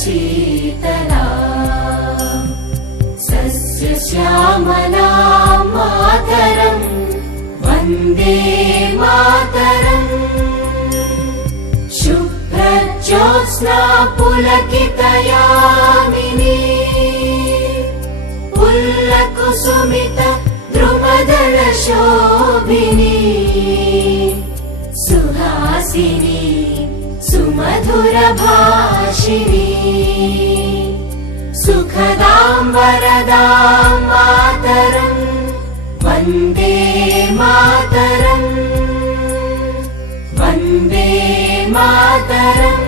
शीतला सस्यश्यामला मातरम् वन्दे मातरम् शुभ्रज्योत्स्ना पुलकितयामिनी पुल्लकुसुमित द्रुमदलशोभिनी सुहासिनी सुमधुरभाषिणी सुखदां वरदां मातरम् वन्दे मातरम् वन्दे मातरम्।